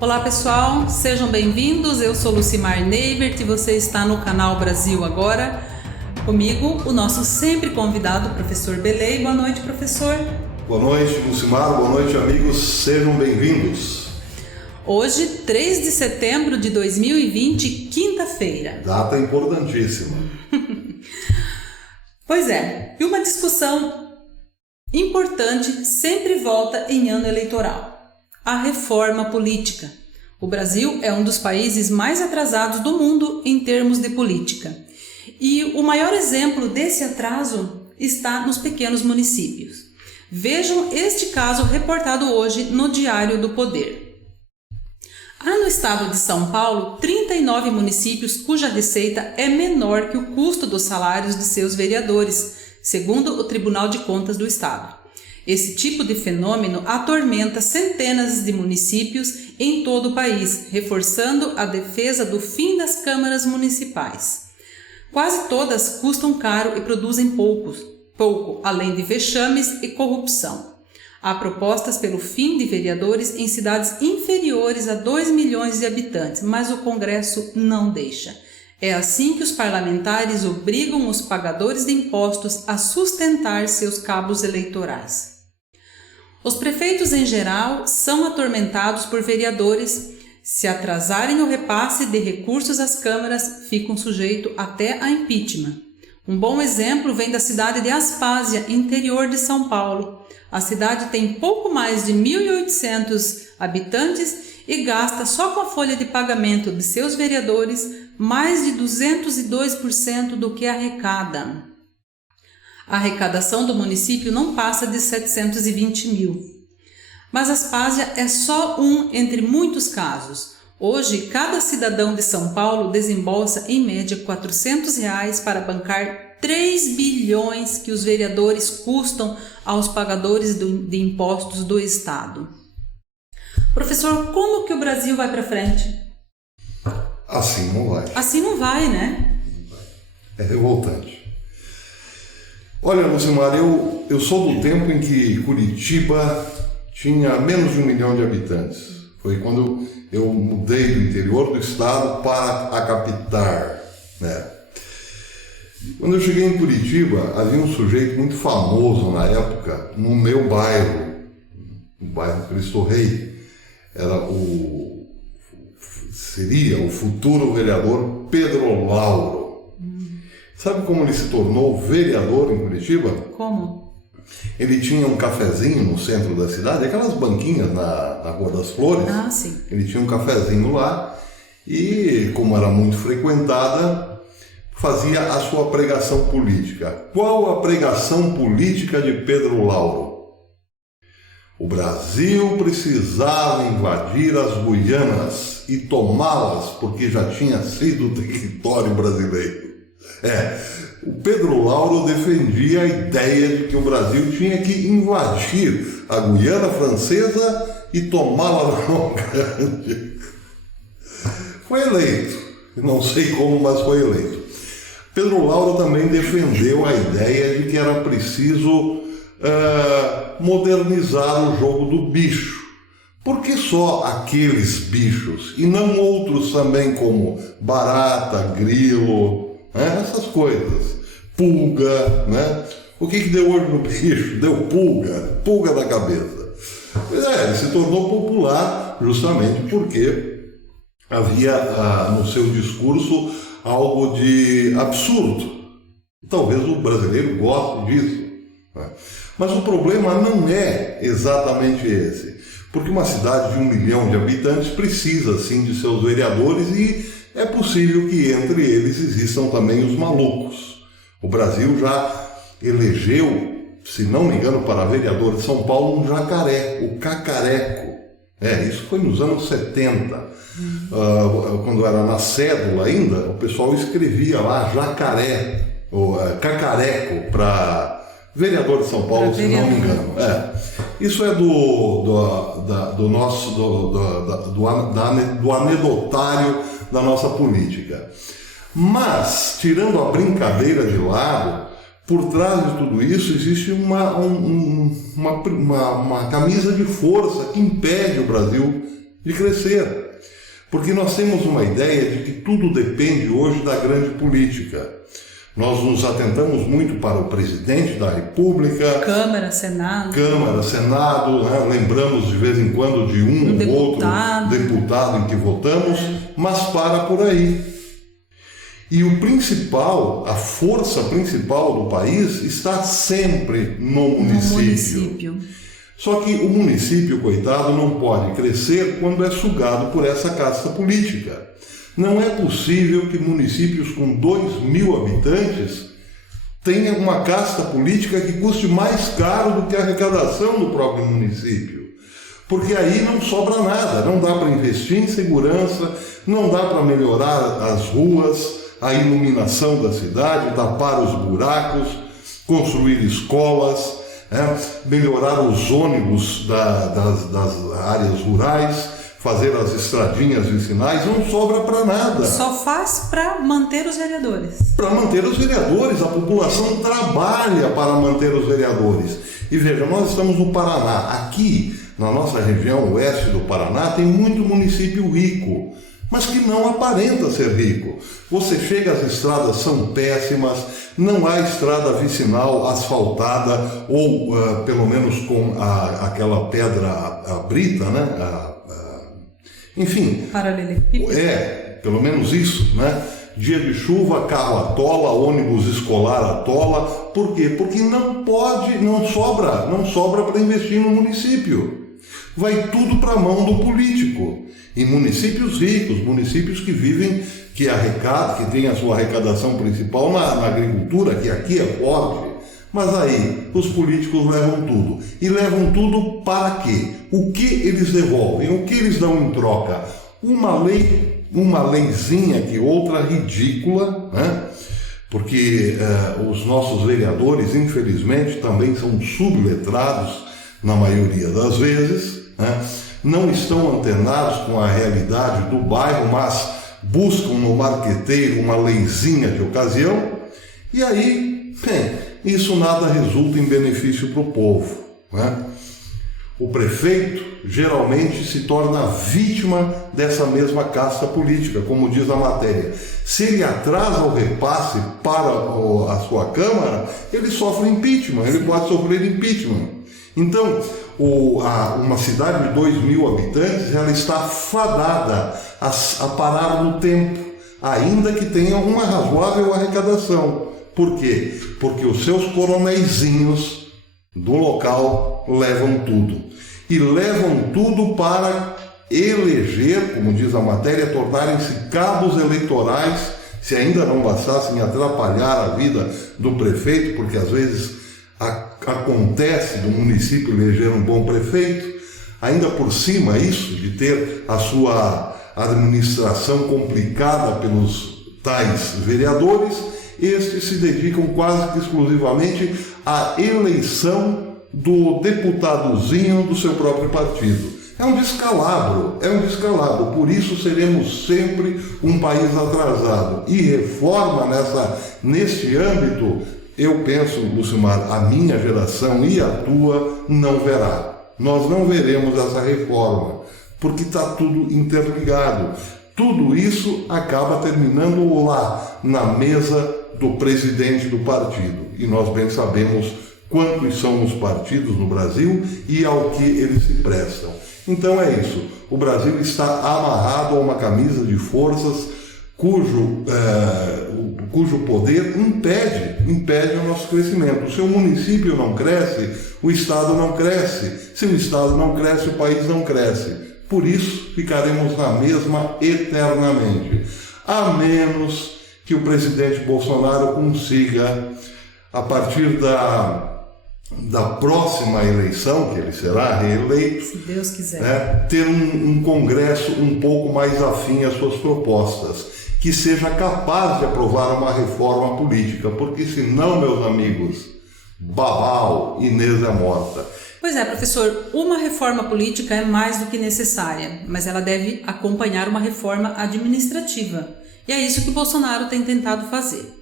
Olá pessoal, sejam bem-vindos, eu sou Lucimar Neivert e você está no canal Brasil Agora. Comigo, o nosso sempre convidado, professor Belei. Boa noite, professor. Boa noite, Lucimar, boa noite, amigos, sejam bem-vindos. Hoje, 3 de setembro de 2020, quinta-feira. Data importantíssima. Pois é, e uma discussão importante sempre volta em ano eleitoral. A reforma política. O Brasil é um dos países mais atrasados do mundo em termos de política. E o maior exemplo desse atraso está nos pequenos municípios. Vejam este caso reportado hoje no Diário do Poder. Há no estado de São Paulo 39 municípios cuja receita é menor que o custo dos salários de seus vereadores, segundo o Tribunal de Contas do Estado. Esse tipo de fenômeno atormenta centenas de municípios em todo o país, reforçando a defesa do fim das câmaras municipais. Quase todas custam caro e produzem pouco, além de vexames e corrupção. Há propostas pelo fim de vereadores em cidades inferiores a 2 milhões de habitantes, mas o Congresso não deixa. É assim que os parlamentares obrigam os pagadores de impostos a sustentar seus cabos eleitorais. Os prefeitos, em geral, são atormentados por vereadores. Se atrasarem o repasse de recursos às câmaras, ficam sujeitos até a impeachment. Um bom exemplo vem da cidade de Aspásia, interior de São Paulo. A cidade tem pouco mais de 1.800 habitantes e gasta só com a folha de pagamento de seus vereadores mais de 202% do que arrecada. A arrecadação do município não passa de 720 mil. Mas Aspásia é só um entre muitos casos. Hoje, cada cidadão de São Paulo desembolsa em média R$ 400 para bancar 3 bilhões que os vereadores custam aos pagadores de impostos do Estado. Professor, como que o Brasil vai para frente? Assim não vai. Assim não vai, né? É revoltante. Olha, Lucimar, eu sou do tempo em que Curitiba tinha menos de 1 milhão de habitantes. Foi quando eu mudei do interior do estado para a capital, né? Quando eu cheguei em Curitiba, havia um sujeito muito famoso na época, no meu bairro, o bairro Cristo Rei, seria o futuro vereador Pedro Lauro. Sabe como ele se tornou vereador em Curitiba? Como? Ele tinha um cafezinho no centro da cidade, aquelas banquinhas na Rua das Flores. Ah, sim. Ele tinha um cafezinho lá e, como era muito frequentada, fazia a sua pregação política. Qual a pregação política de Pedro Lauro? O Brasil precisava invadir as Guianas e tomá-las porque já tinha sido território brasileiro. O Pedro Lauro defendia a ideia de que o Brasil tinha que invadir a Guiana Francesa e tomá-la na mão grande. Foi eleito, não sei como, mas foi eleito. Pedro Lauro também defendeu a ideia de que era preciso modernizar o jogo do bicho. Por que só aqueles bichos e não outros também, como barata, grilo, essas coisas, pulga, né? O que deu hoje no bicho? Deu pulga na cabeça. Pois ele se tornou popular justamente porque havia no seu discurso algo de absurdo. Talvez o brasileiro goste disso, né? Mas o problema não é exatamente esse, porque uma cidade de 1 milhão de habitantes precisa sim de seus vereadores e é possível que entre eles existam também os malucos. O Brasil já elegeu, se não me engano, para vereador de São Paulo, um jacaré, o Cacareco. Isso foi nos anos 70. Quando era na cédula ainda, o pessoal escrevia lá jacaré, ou cacareco, para vereador de São Paulo, se não me engano. Isso é do anedotário da nossa política. Mas, tirando a brincadeira de lado, por trás de tudo isso existe uma camisa de força que impede o Brasil de crescer. Porque nós temos uma ideia de que tudo depende hoje da grande política. Nós nos atentamos muito para o presidente da República, Câmara, Senado, né? Lembramos de vez em quando de um ou outro deputado em que votamos, mas para por aí. E a força principal do país está sempre no município. Só que o município, coitado, não pode crescer quando é sugado por essa casta política. Não é possível que municípios com 2.000 habitantes tenham uma casta política que custe mais caro do que a arrecadação do próprio município. Porque aí não sobra nada, não dá para investir em segurança, não dá para melhorar as ruas, a iluminação da cidade, tapar os buracos, construir escolas, melhorar os ônibus das áreas rurais, fazer as estradinhas vicinais, não sobra para nada. Só faz para manter os vereadores. Para manter os vereadores, a população trabalha para manter os vereadores. E veja, nós estamos no Paraná. Aqui, na nossa região oeste do Paraná, tem muito município rico, mas que não aparenta ser rico. Você chega, as estradas são péssimas, não há estrada vicinal asfaltada, ou pelo menos com aquela pedra brita, né? Enfim, paralelepípedo. Pelo menos isso, né? Dia de chuva, carro atola, ônibus escolar atola. Por quê? Porque não sobra para investir no município. Vai tudo para a mão do político. Em municípios ricos, municípios que vivem, que têm a sua arrecadação principal na agricultura, que aqui é forte. Mas aí, os políticos levam tudo. E levam tudo para quê? O que eles devolvem? O que eles dão em troca? Uma leizinha que outra ridícula, né? Porque os nossos vereadores, infelizmente, também são subletrados, na maioria das vezes, né? Não estão antenados com a realidade do bairro, mas buscam no marqueteiro uma leizinha de ocasião, e aí, isso nada resulta em benefício para o povo, né? O prefeito geralmente se torna vítima dessa mesma casta política, como diz a matéria. Se ele atrasa o repasse para a sua Câmara, ele sofre impeachment, ele pode sofrer impeachment. Então, uma cidade de 2.000 habitantes, ela está fadada a parar no tempo, ainda que tenha uma razoável arrecadação. Por quê? Porque os seus coronéisinhos do local levam tudo. E levam tudo para eleger, como diz a matéria, tornarem-se cabos eleitorais, se ainda não bastassem atrapalhar a vida do prefeito, porque às vezes acontece do município eleger um bom prefeito, ainda por cima isso de ter a sua administração complicada pelos tais vereadores, estes se dedicam quase que exclusivamente à eleição do deputadozinho do seu próprio partido. É um descalabro, por isso seremos sempre um país atrasado. E reforma neste âmbito, eu penso, Lucimar, a minha geração e a tua não verá. Nós não veremos essa reforma, porque está tudo interligado. Tudo isso acaba terminando lá, na mesa do presidente do partido. E nós bem sabemos quantos são os partidos no Brasil e ao que eles se prestam. Então é isso. O Brasil está amarrado a uma camisa de forças cujo poder impede o nosso crescimento. O seu município não cresce, o Estado não cresce. Se o Estado não cresce, o país não cresce. Por isso, ficaremos na mesma eternamente. A menos que o presidente Bolsonaro consiga, a partir da próxima eleição, que ele será reeleito, se Deus quiser, ter um Congresso um pouco mais afim às suas propostas, que seja capaz de aprovar uma reforma política, porque senão, meus amigos, babau, Inês é morta. Pois é, professor, uma reforma política é mais do que necessária, mas ela deve acompanhar uma reforma administrativa. E é isso que o Bolsonaro tem tentado fazer.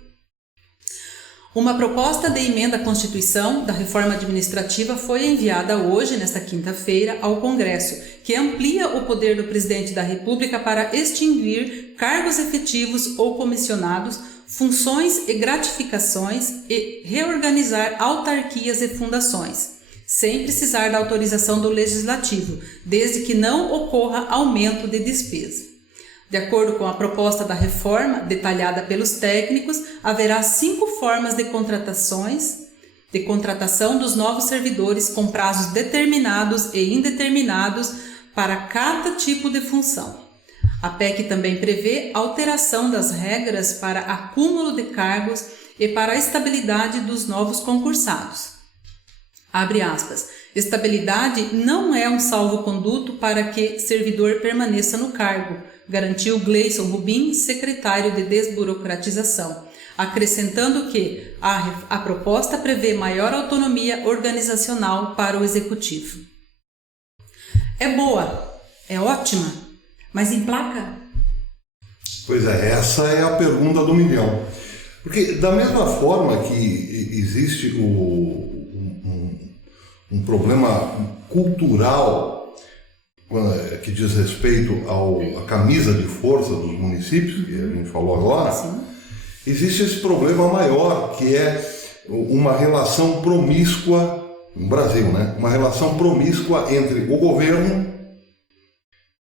Uma proposta de emenda à Constituição da reforma administrativa foi enviada hoje, nesta quinta-feira, ao Congresso, que amplia o poder do presidente da República para extinguir cargos efetivos ou comissionados, funções e gratificações e reorganizar autarquias e fundações, sem precisar da autorização do Legislativo, desde que não ocorra aumento de despesa. De acordo com a proposta da reforma, detalhada pelos técnicos, haverá 5 formas de contratação dos novos servidores com prazos determinados e indeterminados para cada tipo de função. A PEC também prevê alteração das regras para acúmulo de cargos e para a estabilidade dos novos concursados. Abre aspas. Estabilidade não é um salvo-conduto para que servidor permaneça no cargo, garantiu Gleison Rubim, secretário de Desburocratização, acrescentando que a proposta prevê maior autonomia organizacional para o Executivo. É boa, é ótima, mas emplaca? Pois é, essa é a pergunta do milhão. Porque da mesma forma que existe um problema cultural que diz respeito à camisa de força dos municípios, que a gente falou agora, sim, existe esse problema maior, que é uma relação promíscua, no Brasil, né? Uma relação promíscua entre o governo,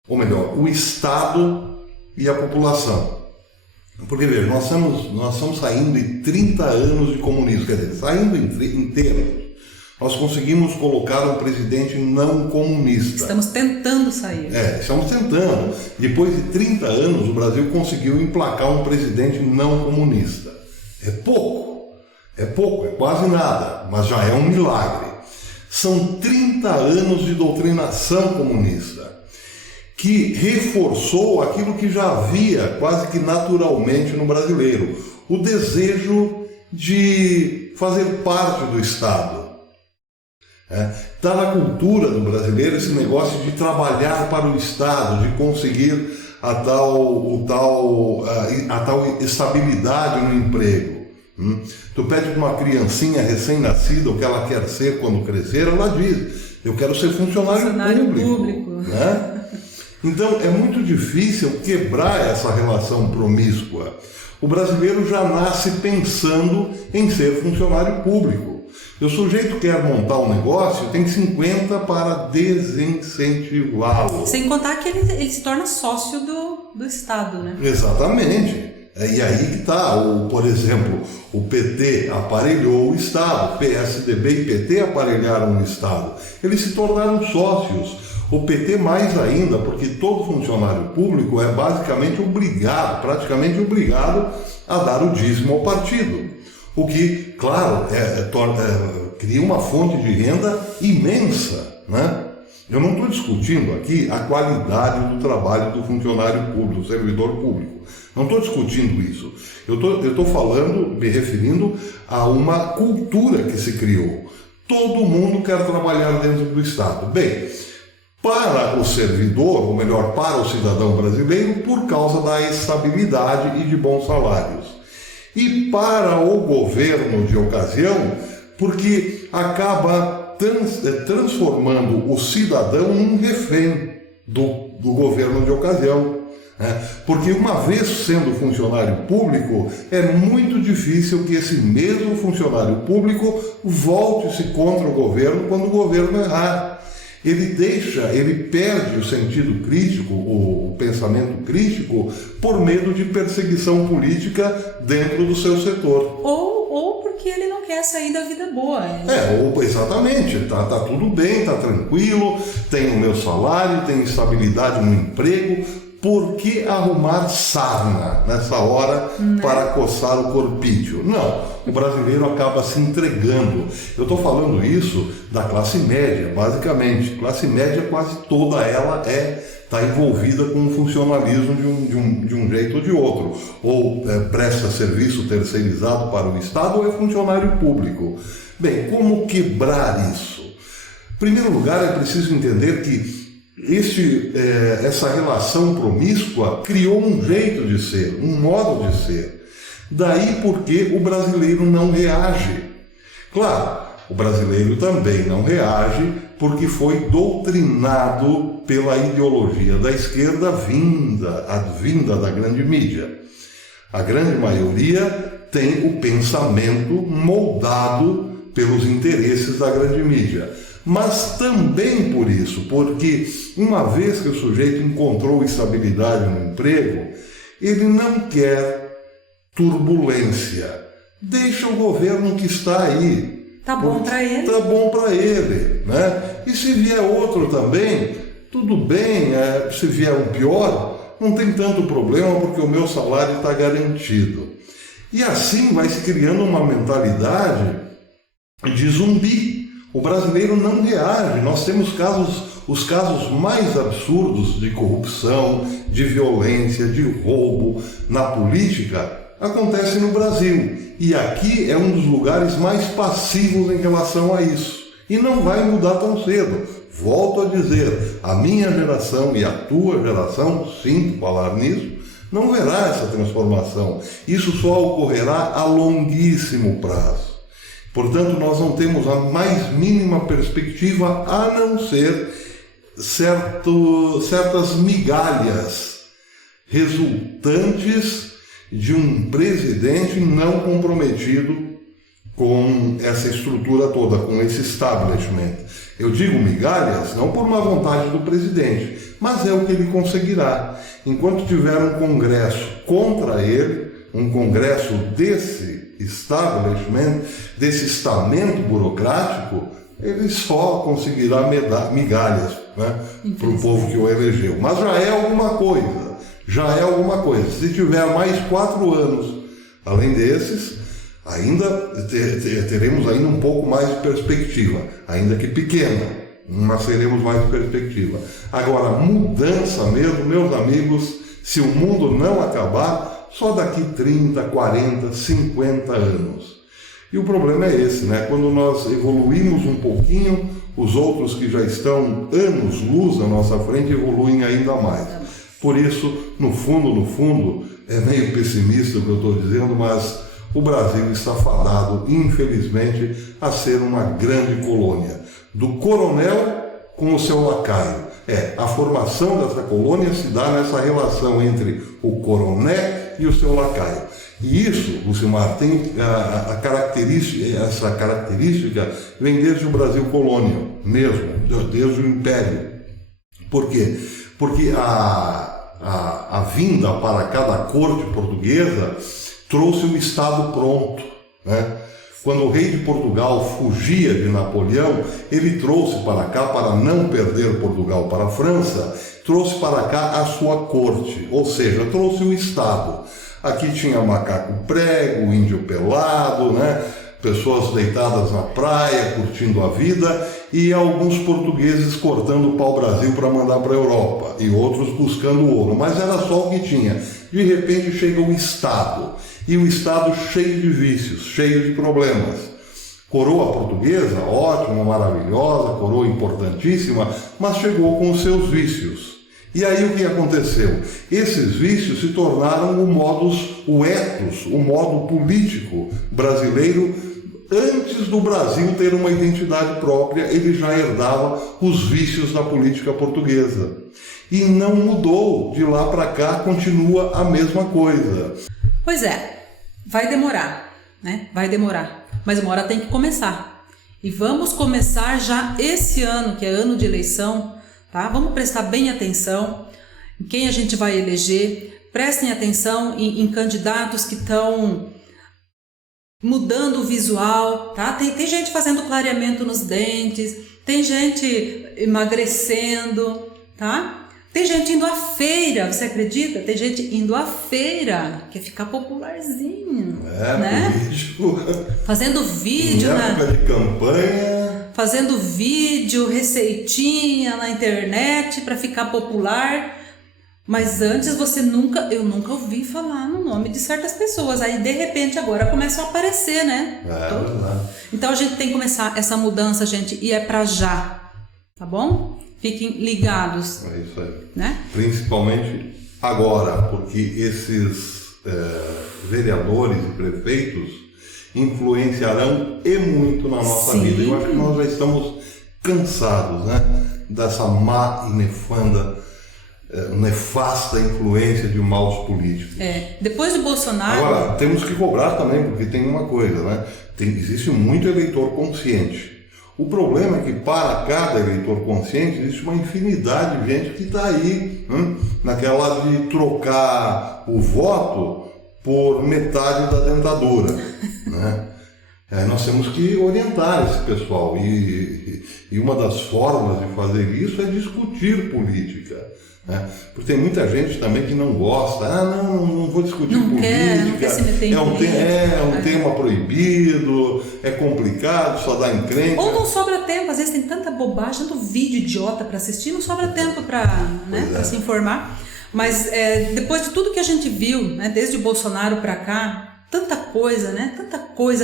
ou melhor, o Estado e a população. Porque, veja, nós estamos saindo de 30 anos de comunismo, quer dizer, saindo inteiro. Nós conseguimos colocar um presidente não comunista. Estamos tentando sair. Estamos tentando. Depois de 30 anos, o Brasil conseguiu emplacar um presidente não comunista. É pouco, é quase nada, mas já é um milagre. São 30 anos de doutrinação comunista, que reforçou aquilo que já havia quase que naturalmente no brasileiro, o desejo de fazer parte do Estado. Está na cultura do brasileiro esse negócio de trabalhar para o Estado, de conseguir a tal estabilidade no emprego. Tu pede para uma criancinha recém-nascida o que ela quer ser quando crescer, ela diz, eu quero ser funcionário público. Né? Então é muito difícil quebrar essa relação promíscua. O brasileiro já nasce pensando em ser funcionário público. Se o sujeito quer montar um negócio, tem 50 para desincentivá-lo. Sem contar que ele se torna sócio do Estado, né? Exatamente. E aí que está, por exemplo, o PT aparelhou o Estado, PSDB e PT aparelharam o Estado. Eles se tornaram sócios. O PT mais ainda, porque todo funcionário público é basicamente praticamente obrigado a dar o dízimo ao partido. O que, claro, cria uma fonte de renda imensa, né? Eu não estou discutindo aqui a qualidade do trabalho do funcionário público, do servidor público. Não estou discutindo isso. Eu estou falando, me referindo a uma cultura que se criou. Todo mundo quer trabalhar dentro do Estado. Bem, para o servidor, ou melhor, para o cidadão brasileiro, por causa da estabilidade e de bons salários. E para o governo de ocasião, porque acaba transformando o cidadão num refém do governo de ocasião. Porque uma vez sendo funcionário público, é muito difícil que esse mesmo funcionário público volte-se contra o governo quando o governo errar. Ele perde o sentido crítico, o pensamento crítico, por medo de perseguição política dentro do seu setor. Ou porque ele não quer sair da vida boa. Exatamente, tá tudo bem, tá tranquilo, tenho o meu salário, tenho estabilidade no emprego, por que arrumar sarna nessa hora para coçar o corpício? Não, o brasileiro acaba se entregando. Eu estou falando isso da classe média, basicamente. Classe média, quase toda ela está envolvida com o funcionalismo de um jeito ou de outro. Ou presta serviço terceirizado para o Estado ou é funcionário público. Bem, como quebrar isso? Em primeiro lugar, é preciso entender que essa relação promíscua criou um jeito de ser, um modo de ser. Daí porque o brasileiro não reage. Claro, o brasileiro também não reage porque foi doutrinado pela ideologia da esquerda advinda da grande mídia. A grande maioria tem o pensamento moldado pelos interesses da grande mídia. Mas também por isso, porque uma vez que o sujeito encontrou estabilidade no emprego, ele não quer turbulência. Deixa o governo que está aí. Tá bom para ele. Tá bom para ele, né? E se vier outro também, tudo bem. Se vier um pior, não tem tanto problema porque o meu salário está garantido. E assim vai se criando uma mentalidade de zumbi. O brasileiro não reage. Nós temos os casos mais absurdos de corrupção, de violência, de roubo na política acontece no Brasil. E aqui é um dos lugares mais passivos em relação a isso. E não vai mudar tão cedo. Volto a dizer, a minha geração e a tua geração, sinto falar nisso, não verá essa transformação. Isso só ocorrerá a longuíssimo prazo. Portanto, nós não temos a mais mínima perspectiva a não ser certas migalhas resultantes de um presidente não comprometido com essa estrutura toda, com esse establishment. Eu digo migalhas não por uma vontade do presidente, mas é o que ele conseguirá. Enquanto tiver um congresso contra ele, um congresso desse establishment, desse estamento burocrático, ele só conseguirá migalhas, né, para o povo que o elegeu. Mas já é alguma coisa. Se tiver mais 4 anos, além desses, ainda teremos ainda um pouco mais de perspectiva, ainda que pequena, mas teremos mais perspectiva. Agora, mudança mesmo, meus amigos, se o mundo não acabar, só daqui 30, 40, 50 anos. E o problema é esse, né? Quando nós evoluímos um pouquinho, os outros que já estão anos-luz à nossa frente evoluem ainda mais. Por isso, no fundo, é meio pessimista o que eu estou dizendo, mas o Brasil está fadado, infelizmente, a ser uma grande colônia. Do coronel com o seu lacaio. A formação dessa colônia se dá nessa relação entre o coronel e o seu lacaio. E isso, Lucimar, tem essa característica vem desde o Brasil colônia mesmo, desde o Império. Por quê? Porque a vinda para cada corte portuguesa trouxe o Estado pronto, né? Quando o rei de Portugal fugia de Napoleão, ele trouxe para cá, para não perder Portugal para a França, trouxe para cá a sua corte, ou seja, trouxe o Estado. Aqui tinha macaco prego, índio pelado, né? Pessoas deitadas na praia, curtindo a vida, e alguns portugueses cortando o pau-brasil para mandar para a Europa, e outros buscando ouro, mas era só o que tinha. De repente chega o Estado, e o Estado cheio de vícios, cheio de problemas. Coroa portuguesa, ótima, maravilhosa, coroa importantíssima, mas chegou com os seus vícios. E aí o que aconteceu? Esses vícios se tornaram o ethos, o modo político brasileiro. Antes do Brasil ter uma identidade própria, ele já herdava os vícios da política portuguesa. E não mudou, de lá para cá continua a mesma coisa. Pois é, vai demorar, né? Vai demorar, mas uma hora tem que começar. E vamos começar já esse ano, que é ano de eleição, tá? Vamos prestar bem atenção em quem a gente vai eleger, prestem atenção em candidatos que estão mudando o visual, tá? Tem gente fazendo clareamento nos dentes, tem gente emagrecendo, tá? Tem gente indo à feira, você acredita? Tem gente indo à feira, quer ficar popularzinho, né? Político. Fazendo vídeo, em época de campanha. Fazendo vídeo, receitinha na internet para ficar popular. Mas antes eu nunca ouvi falar no nome de certas pessoas. Aí de repente agora começam a aparecer, né? Então a gente tem que começar essa mudança, gente, e é pra já, tá bom? Fiquem ligados. É isso aí. Né? Principalmente agora, porque esses vereadores e prefeitos influenciarão e muito na nossa Sim. vida. Eu acho que nós já estamos cansados, né, dessa má e nefasta influência de maus políticos. Depois do Bolsonaro... Agora, temos que cobrar também, porque tem uma coisa, né? Existe muito eleitor consciente. O problema é que para cada eleitor consciente existe uma infinidade de gente que está aí, naquela de trocar o voto por metade da dentadura, né? Nós temos que orientar esse pessoal e uma das formas de fazer isso é discutir política, né? Porque tem muita gente também que não gosta, não vou discutir política, não quer se meter em política. É um tema proibido, é complicado, só dá encrenca. Ou não sobra tempo, às vezes tem tanta bobagem, tanto vídeo idiota para assistir, não sobra tempo para se informar. Mas depois de tudo que a gente viu, né, desde o Bolsonaro para cá, tanta coisa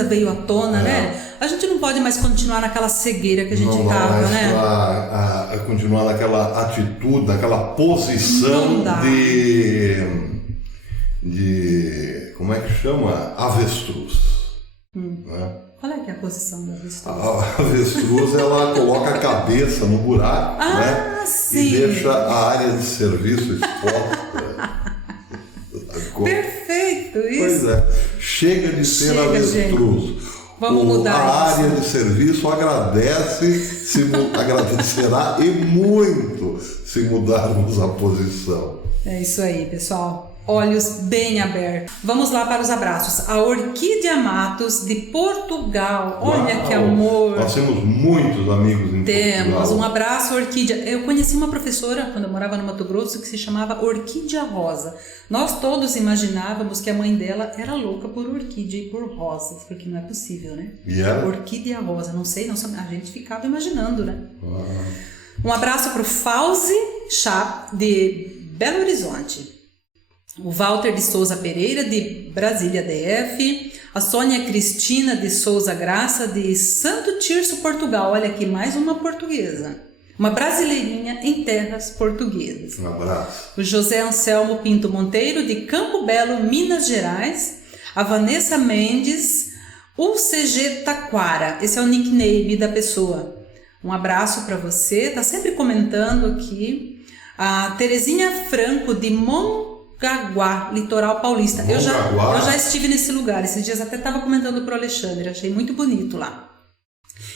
veio à tona, né? A gente não pode mais continuar naquela cegueira que a gente estava, né? A continuar naquela atitude, naquela posição de como é que chama? Avestruz. Né? Qual é que é a posição da avestruz? A avestruz, ela coloca a cabeça no buraco, né? Sim. E deixa a área de serviço exposta. Perfeito, isso. Pois é. Chega de ser avestruz. Gente. Vamos mudar a isso. área de serviço agradecerá e muito se mudarmos a posição. É isso aí, pessoal. Olhos bem abertos. Vamos lá para os abraços. A Orquídea Matos, de Portugal. Olha que amor. Nós temos muitos amigos em Portugal. Temos. Um abraço, Orquídea. Eu conheci uma professora, quando eu morava no Mato Grosso, que se chamava Orquídea Rosa. Nós todos imaginávamos que a mãe dela era louca por orquídea e por rosas, porque não é possível, né? Orquídea Rosa. Não sei, a gente ficava imaginando, né? Um abraço para o Fauzi Chap, de Belo Horizonte. O Walter de Souza Pereira, de Brasília DF, a Sônia Cristina de Souza Graça, de Santo Tirso, Portugal. Olha aqui, mais uma portuguesa. Uma brasileirinha em terras portuguesas. Um abraço. O José Anselmo Pinto Monteiro, de Campo Belo, Minas Gerais. A Vanessa Mendes, UCG Taquara. Esse é o nickname da pessoa. Um abraço para você. Tá sempre comentando aqui. A Terezinha Franco, de Mongaguá, litoral paulista. Eu já estive nesse lugar. Esses dias até estava comentando para o Alexandre. Achei muito bonito lá.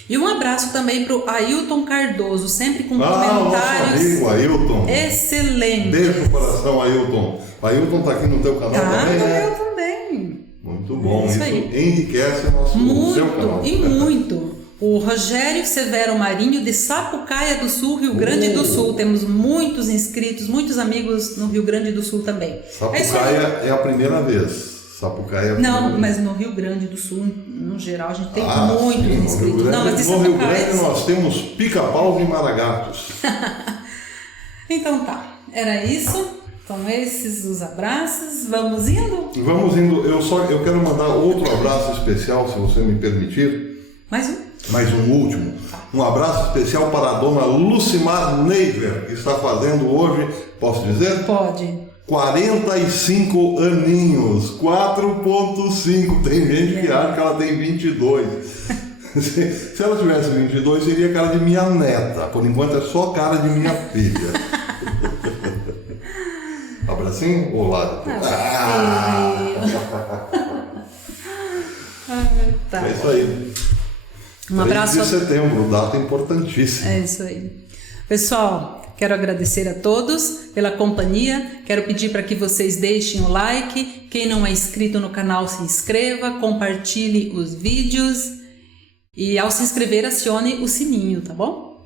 E um abraço também para o Ailton Cardoso, sempre com comentários. Nosso amigo Ailton. Excelente. Beijo no coração, Ailton. O Ailton está aqui no teu canal também, né? Eu também. Muito bom. Isso enriquece o seu canal. E muito. O Rogério Severo Marinho, de Sapucaia do Sul, Rio Grande do Sul. Temos muitos inscritos, muitos amigos no Rio Grande do Sul também. Sapucaia é a primeira vez. Sapucaia. Não, mas no Rio Grande do Sul, no geral, a gente tem muitos inscritos. No Rio Grande nós temos pica-paus e maragatos. Então tá, era isso. Então esses os abraços. Vamos indo? Vamos indo. Eu quero mandar outro abraço especial, se você me permitir. Mais um último. Um abraço especial para a dona Lucimar Neiver, que está fazendo hoje, posso dizer? Pode. 45 aninhos, 4.5, tem gente que acha que ela tem 22. Se ela tivesse 22, seria cara de minha neta, por enquanto é só cara de minha filha. Abracinho? Olá. Tá. É isso aí. Um abraço. 3 de setembro, data importantíssima. É isso aí. Pessoal, quero agradecer a todos pela companhia. Quero pedir para que vocês deixem o like. Quem não é inscrito no canal, se inscreva, compartilhe os vídeos. E ao se inscrever, acione o sininho, tá bom?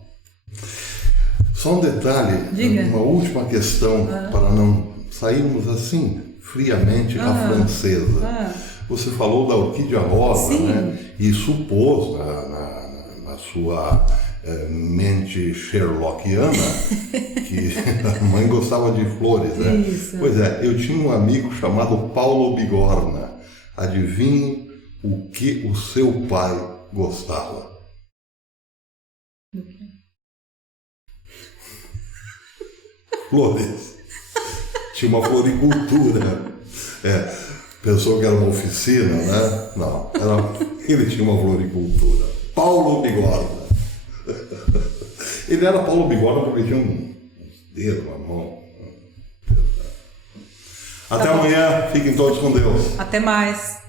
Só um detalhe, uma última questão, para não sairmos assim, friamente, à francesa. Você falou da orquídea rosa, né? E supôs na sua mente sherlockiana que a mãe gostava de flores, né? Isso. Pois é, eu tinha um amigo chamado Paulo Bigorna. Adivinhe o que o seu pai gostava? Flores. Tinha uma floricultura. Pensou que era uma oficina, né? Não, ele tinha uma floricultura. Paulo Bigorna. Ele era Paulo Bigorna porque tinha uns dedos na mão. Até amanhã, fiquem todos com Deus. Até mais.